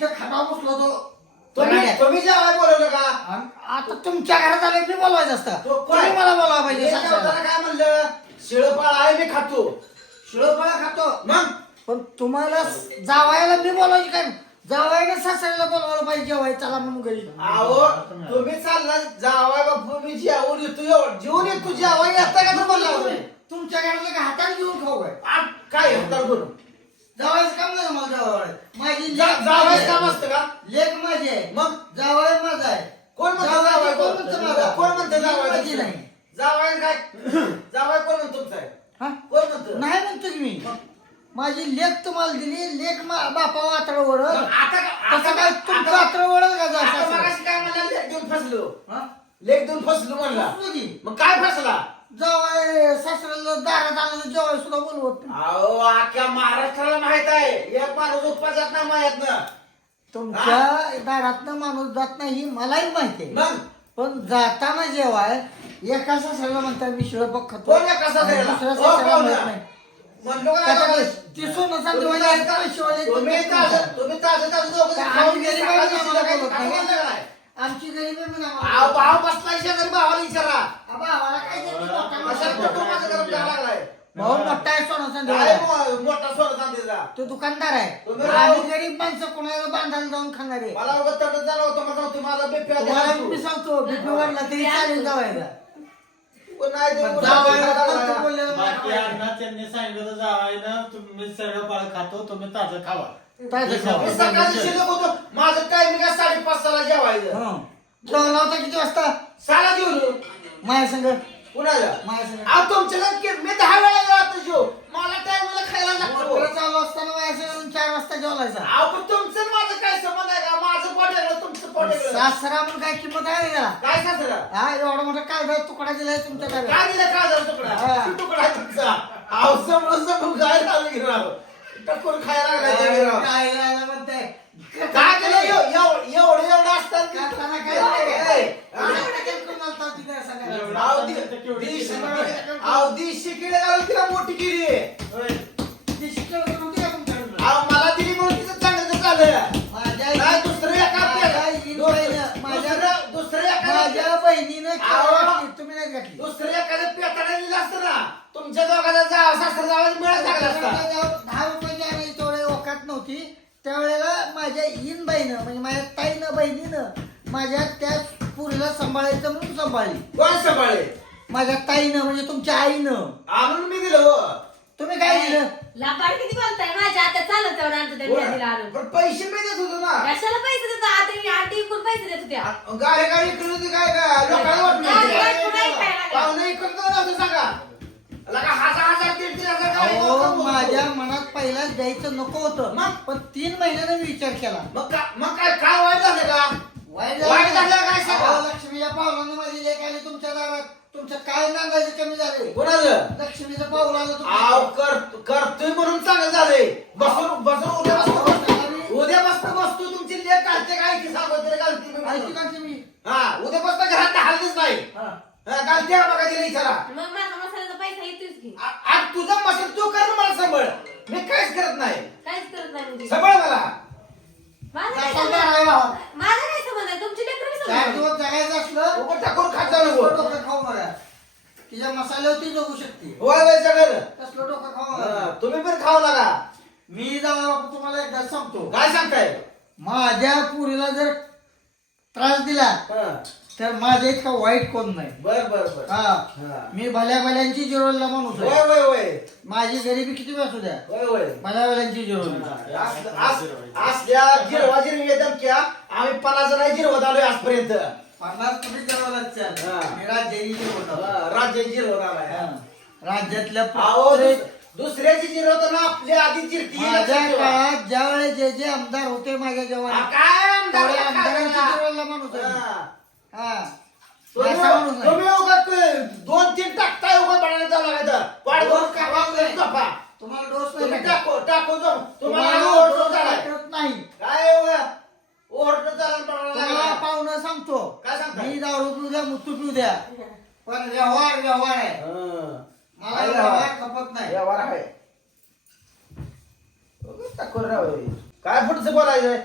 खाटा बसलो होतो. तुम्ही बरं तुम्ही जेवाय बोलवलं का? आणि आता तुमच्या घरात आले मी बोलवायचं असतं. तो? तुम्ही मला बोलावा पाहिजे हे सासऱ्याला. काय म्हणलं? शिळपाळ आहे मी खातो. शिळोफळा खातो. मग? पण तुम्हाला जावायला मी बोलायची काय? जावायला सासऱ्याला बोलवायला पाहिजे जेवाय चला म्हणून घरी. अहो तुम्ही चालला जावाय बापू मी जेवून येतो एवढं जेवून येतो जेवाय येता का होता? तुमच्या घरातलं का हाताने घेऊन खाऊ काय? आ, काय होणार करून जावायचं काम नाही मला जावाय माझी जा- जावायचं काम. असतं का लेक माझी आहे मग जावाय माझा आहे कोण म्हणतं जावई जावाय कोण म्हणतं माझा? कोण म्हणतं जावाय माझी तुमचं? नाही. जावाय काय जावाय कोण म्हणतो तुमचा आहे? हा? कोण म्हणतो नाही म्हणतो की मी माझी लेख तुम्हाला दिली लेख बापा वातड मग ओढत आता तसं काय तुमचं आता- ओढत का आता? मगाशी काय म्हणला लेख देऊन फसलो हा? लेख देऊन फसलो म्हणला की. मग काय फसला जावाय सासऱ्याला दारात आलं तर जेवाय सुद्धा बोलवत नाही. अहो अख्ख्या महाराष्ट्राला माहीत आहे एक माणूस उपवासात ना माहीत ना तुमच्या दारातनं माणूस जात नाही ही मलाही माहिती आहे मग पण जाताना जेवाय एका सासऱ्याला म्हणतात मी शिळपक खातो कोण एका सासऱ्याला? आणि दुसऱ्या हो, सासऱ्याला कोण? म्हणत नाही म्हणलो का? ती सोनं तुम्ही वाली ताजं- आहे, तुम्ही तुम्ही दोघं जण आम्ही सकाळी बोलत खाऊ नाही. घाललं का नाही? आमची गरीब आहे म्हणा. भाव शेजारी भावाला विचारा काय देते मोठा कशाला माणूस? कुटुंबाचं गरम करायला लागलाय? भाऊ मोठा आहे सोनं काय. मो- मोठा सोनं चांदीचा? तो दुकानदार आहे तुम्ही आम्ही गरीब माणसं कोणाला बांधायला जाऊन खाणार आहे मला झालं होतं, मला नव्हती, माझा BP आधी तुम्हाला हात मी तू. सांगतो बीपी वाढला तरी चालेल जावायला पण नाही ते पण जावायला. बोललेलं बाकी. अण्णा त्यांनी सांगितलं जावायला तुम्ही पाळ खातो तुम्ही ताजं खावा ताजं खावा. मी सकाळचं शिल्लक होतो माझं टायमिंग आहे साडेपाच सहाला जेवायचं हं. जेवला होता किती वाजता साला जेवलो माझ्या संग कुणाला? माझ्या संग अहो तुमच्या नक्की मी दहा वेळा जातो जेव मला टायमाला खायला लागतो मोटर चालू असताना माझ्या संग चार वाजता जेवलायचा अहो पण तुमचं आणि माझं काय संबंध आहे का? माझं पोट वेगळं तुमचं पोट वेगळं सासरा म्हणून काय किंमत आहे का? काय सासरा? हा एवढा मोठा कागद तुकडा दिलाय तुमच्या काय दिलं काय झालं तुकडा? हा. तुकडा आहे तुमचा? अहो समोर समोर काय लागलं की राव टक्कर खायला तुम्ही राव. काय राहिला म्हणताय. काय केलं? एव- एव- एवढं एवढं असतात की- करताना काय ए, हा? एवढं केलं करून आलता तिथे सगळ्यांना. अहो, दि- दीडशे- अहो, दीडशे किलो घालून तिला मोठी केली. ती शिकवण करून होती का तुमच्याकडनं? अहो मला दिली म्हणून तिचं चांगलं झालं. माझ्या नाही दुसरं एका माझ्या इनबाईनं- माझ्या दुसरं दुसरं एका माझ्या बहिणीनं अहो. केळं घातली, तुम्ही नाही घातली. दुसरं एखादं पेताडा दिलं असतं ना तुमच्या दोघांना जा सासरा जावं मिळत लागला असता. दहा रुपयाची आणि तेवढे ओकात नव्हती त्यावेळेला माझ्या इन बाईनं म्हणजे माझ्या ताईनं बहिणीनं माझ्या त्या पुरीला सांभाळायचं म्हणून सांभाळली. कोण सांभाळे माझ्या ताईनं म्हणजे तुमच्या आईनं. आणून मी दिलं हो तुम्ही काय दिलं लापाड किती बोलताय? माझ्या आता चालत तेवढं त्या बियाणीला आणून. पण पैसे मी देत होतो ना. कशाला पैसे देतो? आता आधी इकडून पैसे देत होत्या. गाडी गाडी इकडे होती काय काय? लोकांना वाटलं गाडी होतं. गाडी पुन्हा ऐकायला लागला. पाहुणे इकडे नव्हतं सांगा. लगा हजार हजार दीड दीड हजार गाडी अहो लोकं बोलतो. माझ्या मनात पहिला द्यायचं नको होतं. मग? पण तीन महिन्यानं मी विचार केला. मग का मग काय काय वाईट झालं का? वाईट वाईट झालं काय सांगा? अहो, लक्ष्मीच्या पावलानं माझी लेख आली तुमच्या दारात? तुमचं काय नांदायचे कमी झाले? कोणाचं? लक्ष्मीचं पाऊल आलं आव तुमच्या कर करतोय म्हणून चांगलं झालंय. बसून बसून उद्या बसतो. उद्या बसतो बसतो. तुमची लेख घालते काय की सागोदर घालते मी ऐकू म्हणून. का तुम्ही? हा उद्या बसतो घरात हल्लीच नाही हा. घालते हा बघा तिला इचारा मग माझा मसाल्याचा पैसा येतोच की. आ- तिच्या मसाल्यावरती जगू शकते. होय होय सगळं तसलं डोकं हा, नका तुम्ही पण खाऊ नका मी बापू तुम्हाला एकदा सांगतो. काय सांगताय? माझ्या पुरीला जर त्रास दिला हा, तर माझ्या इतका वाईट कोण नाही. बर बर बर. हा. हा. मी भल्या भल्यांची जिरोला माणूस होय आहे. होय होय माझी गरिबी किती वेळ असू द्या? होय होय. भल्या भल्यांची जिरोली असल्या जिरवा जिरवी धमक्या आम्ही पन्नास जण जिरवत आलोय आजपर्यंत. पन्नास हा. राज्याची हा, राज्य हा. राज्यातल्या अहो प्रत्येक- दुस- दुसऱ्याची जिरवत ना आपल्या आधी जिरती माझ्या काळात ज्या वेळेस जे जे आमदार होते माझ्या जवळ काय आमदार तेवढ्या काय आमदारांच्या करणार? जिरोला माणूस आहे मी. हा. हा तुम्ही असा माणूस नाही. तुम्ही उगाच ते दोन तीन टाकताय उगा बनायला चालू वागतोय झोपा. तुम्हाला डोस नाही तुम्ही. टाकू टाकू जाऊ तुम्हाला तुम्हाला ओरडून डोस चालाय भेटत नाही काय ओरडून चालायला बनायला तुम्हाला लागलाय. पाहुणं सांगतो काय सांगताय? मी दारू पिऊ द्या. पण व्यवहार व्यवहार आहे. हं. मला आहे व्यवहार व्यवहार. खपत नाही. व्यवहार आहे. उगाच टाकून राव हे. काय पुढचं बोलायचंय?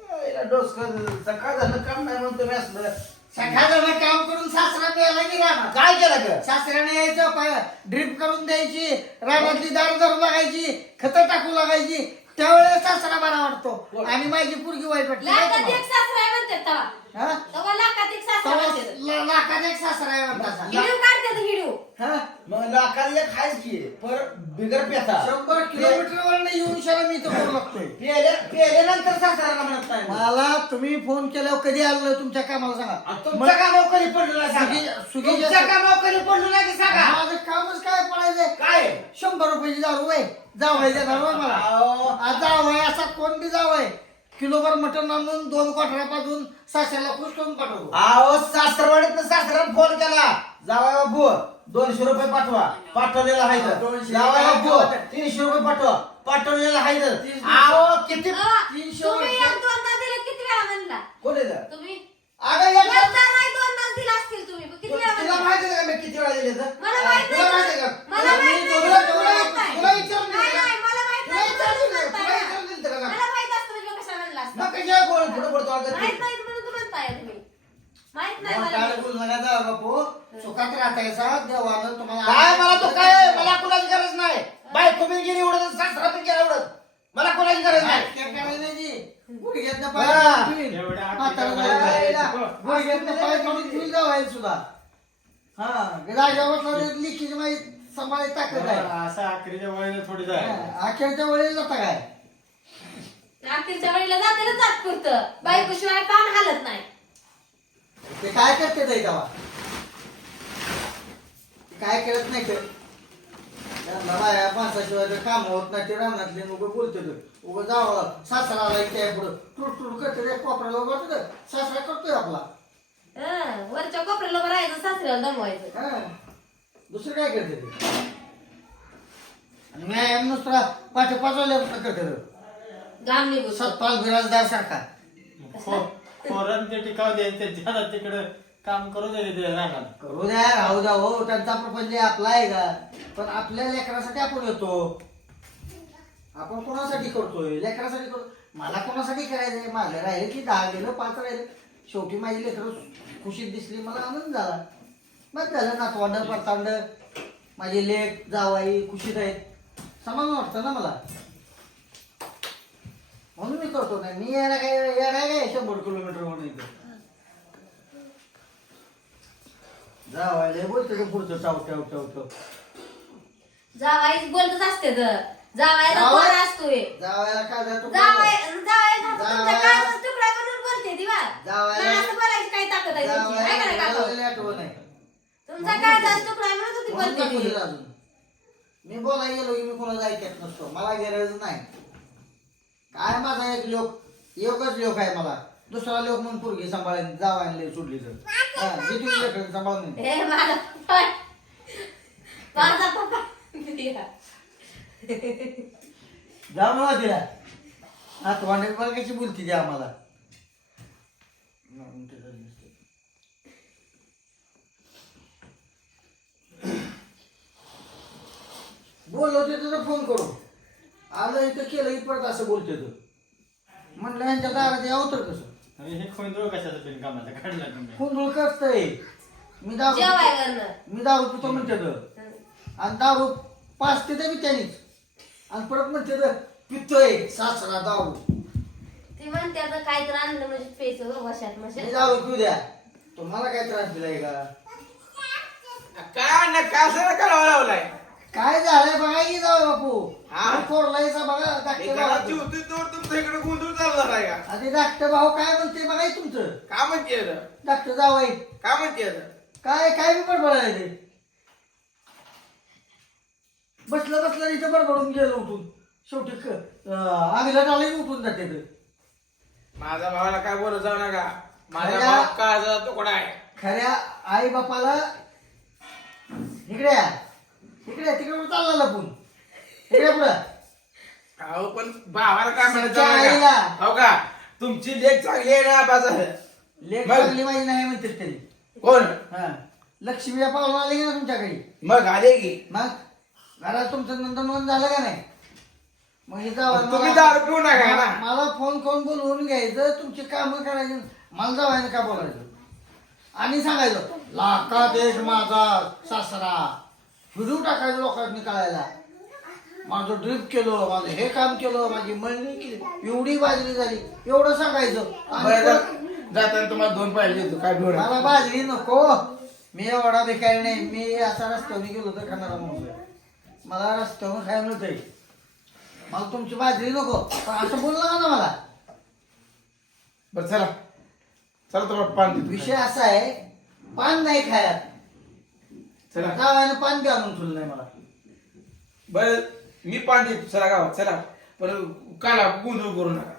काय डोसकं सकाळ झालं काम नाही म्हणतो मी असलं. सकाळचं काम करून सासरा प्यायला की राहणार काय केलं ग? सासऱ्याने यायचं पाय ड्रिप करून द्यायची रानातली दार धरून लागायची खत टाकू लागायची. त्यावेळेस सासरा बरा वाटतो. आणि माझी पुरगी वाईट वाटते. काय लाखात एक तुम्हाला? सासरा आहे तेव्हा. हा? तेव्हा लाखात एक सासरा तेव्हा म्हणतात ल- लाखात एक सासरा आहे म्हणता हिडिओ काढतात हिडिओ हा? मग लाखाला एक खायच की पर बिगर पेता शंभर किलोमीटर येऊन शाला मी इथं करू लागतोय. पेले पेल्यानंतर सासऱ्याला म्हणत नाही मग. मला तुम्ही फोन केल्यावर कधी आलो तुमच्या कामाला सांगा. आणि तुमच्या कामावर कधी पडलं नाही सुगी- सांगा. सुगी- तुमच्या कामावर कधी पडलं नाही सांगा. माझं कामच काय पडायचंय? काय? शंभर रुपयाची दारू आहे जावाय देणार होय मला. अहो, आज जावाय असा कोण बी जावाय. किलोभर मटण आणून दोन कोठऱ्या पाजून साशाला खुश करून पाठवतो अहो सासरवाडीत सासऱ्याला फोन केला. जावा बाबू. दोनशे रुपये पाठवा पाठवलेला आहे तर. गावात? तीनशे रुपये पाठवा पाठवलेला आहे तर. तीनशे. अहो किती तीनशे तुम्ही वर्ष. एक दोनदा दिलं किती वेळा म्हणला कोण आहे तर? तुम्ही अगं एक- एकदा नाही दोनदा दिला असतील तुम्ही पण किती वेळा तुला म्हणला? माहिती आहे का मी किती वेळा दिले तर? मला माहीत तुला नाही. माहिती आहे का? मला मी माहीत नाही. तुला- तुला तुला- माहीत नाही. तुला विचारून नाही, दिलं का? नाही, मला माहीत तुला नाही. विचारून तुम्ही दिलं का? म्हणताय. तुला विचारून दिलं का? मला माहीत असतं म्हणजे कशा म्हणला असता. मग कशा बोल पुढे पुढे तोंड करते? माहीत नाही म्हणून तू म्हणताय तुम्ही माहीत नाही मग मला काय बोलू नका जा बापू सुखात राहतायचा देवानं तुम्हाला काय? मला तो काय? मला कुणाची गरज नाही. बायको बी गेली उडत सासरा बी गेला उडत मला कुणाची गरज नाही. काय करायचं जी गुडघ्यातनं हा. पाय ठेवीन. एवढ्या म्हातारं आकड्या झालं. बाहेर गुडघ्यातनं पाय ठेवून ठेवून जावायला सुद्धा. हा राजावर लिखीची माहिती ताकद आहे. असं आखरीच्या वळीने थोडी जाय. हा, अखेरच्या वेळेला जाता काय? अखेरच्या वेळेला जाते जात पुरतं. बायकोशिवाय पान हालत नाही. ते काय करते ताई तेव्हा? काय करत नाही तर त्यांना बाया माणसाशिवाय तर काम होत नाही ते रानातले उगं बोलते उगं जावं सासराला इथे पुढं? टूट टूट करते ते कोपऱ्याला उभं राहतं. सासरा करतोय आपला. हं, वरच्या कोपऱ्याला उभं राहायचं सासऱ्याला दमवायचं. हा. दुसरं काय करते ते? आणि व्यायाम नुसता पाठ पाच वाजल्यापासून करते घाम निघू सतपाल बिराजदार सारखा. फोरन ते टिकाव द्यायचे त्याला तिकडे काम करू दे रानात. करू द्या राहू द्या. हो त्यांचा प्रपंच आपला आहे का? पण आपल्या लेकरासाठी आपण येतो. आपण कोणासाठी करतोय? लेकरासाठी करतो मला कोणासाठी करायचंय? माझं राहिलं की दहा गेलं पाच राहिलं. शेवटी माझी लेकरं खुशीत दिसली मला आनंद झाला. मग झालं नातवांड परतांड माझी लेख जावाई खुशीत आहेत. समान वाटतं ना मला? म्हणून मी करतो नाही. मी यायला काय यायला काय शंभर किलोमीटर म्हणून इथं जावायला बोलतो पुढचं टाव टाव टाव टाव जावाई बोलतच असते तर. जावायला जावई? कोण असतोय. जावायला काय जातो जावाय जावाय तुमच्या जावई- काळजाचा तुकडा म्हणून बोलते दिवा जावई- मला असं बोलायची काही ताकद आहे तुमची. आहे का नाही काका? जावायला आठवण नाही. तुमचा काळजाचा तुकडा म्हणून बोलते ती. अजून. मी बोलायला गेलो की मी कोणाला ऐकत नसतो. मला गरज नाही. काय माझा एक लोक एकच लोक आहे मला. दुसरा लोक म्हणून पोरगी सांभाळायला जावायला सोडली तर. हा, जे तुम्ही लेकरं सांभाळून नाही. हे माझा पप्पा. माझा पप्पा. दिवा. जा मला तिला आठवणी बघ कशी बोलती ती आम्हाला बोललो ते तुझा फोन करू आलं इथं केलं की परत असं बोलते तू. म्हणलं यांच्या दारात यावं तर कसं? हे कशाचं काढला तुम्ही? करतय. मी दारू जेवाय वरनं. मी दारू पितो म्हणते तर. आणि दारू पाच ते मी त्यानीच आणि परत म्हणते तर पितोय सासरा दारू. ती म्हणते आता काय तर आणलं म्हणजे पेच वशात मी म्हणजे दारू पिऊ द्या. तुम्हाला काय त्रास दिलाय का? काय ना काय सगळं करावं लावलाय काय झालंय बघा की जाऊ बापू. हा? कोरलायचा बघा धाकटे भाऊ. तुमच्या इकडे गोंधळ चालणार आहे का? आणि धाकटे भाऊ काय म्हणते बघा की तुमचं? का म्हणते धाकटे जावाई का म्हणते काय काय बी बडबडायला ते बसलं बसलं इथं बडबडून गेलो उठून. शेवटी आम्ही लटाला उठून जाते ते. माझ्या भावाला काय बोलत जाऊ नका. माझ्या अरे. तुकडा आहे. खऱ्या आई बापाला इकडे या. इकडे या, तिकडे चालला लपून. इकडे पुढं. अहो पण भावाला काय म्हणत सच्च्या जाऊ आईला. नका हो का? तुमची लेख चांगली आहे ना बाजार. लेख? चांगली माझी नाही म्हणते तरी. कोण? हा. लक्ष्मीला पावलं आले की ना तुमच्याकडे? मग आले की. मग? घरात तुमचं नंदनवन झालं का नाही? मग हे जावं तुम्ही दारू पिऊ नका ना. मला फोन करून बोलवून घ्यायचं तुमची कामं करायची. मला जावायला का बोलायचं? आणि सांगायचं लाका देश माझा सासरा. व्हिडिओ टाकायचं लोकांनी कळायला माझं ड्रिप केलं माझं हे काम केलं माझी मळणी केली. एवढी बाजरी झाली. एवढं सांगायचं. बरं, जाताना तुम्हाला दोन पाहिजे काय मला बाजरी नको. मी एवढा भिकारी नाही. मी असा रस्त्याने गेलो तर खाणारा आहे. मला रस्त्यावर खायला मिळतंय मला तुमची बाजरी नको. पण असं बोललं का ना मला. बरं चला. चला तुम्हाला पान देतो. विषय असा आहे पान नाही खायत चला. गावाने पान बी आणून ठेवलं नाही मला. बरं मी पान देतो. चला गावात चला. पण काला गोंधळ करू नका.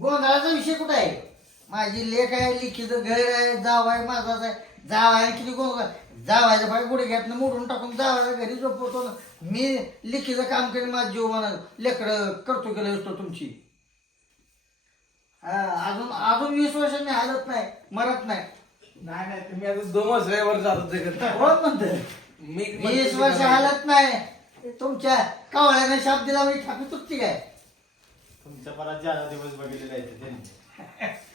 गोंधळाचा विषय कुठं आहे? माझी लेख आहे लिखीचं घर आहे जाव आहे माझाच आहे. जाव आहे किती गोंधळ जावायचं पाय गुडे घ्यातनं मोडून टाकून जावायला घरी झोपवतो ना. मी लिखीचं काम करीन माझा जीव म्हणा लेकरं करतो केलं असतो तुमची. हा, अजून अजून वीस वर्ष मी हालत नाही मरत नाही. नाही नाही तुम्ही आता दोन वर्षावर जातो जगत कोण म्हणतं मी वीस वर्ष हालत नाही. तुमच्या कावळ्याने शाप दिला मी ठापी तुटती काय? तुमच्या परत ज्यादा दिवस बघितले जायचे त्यांनी.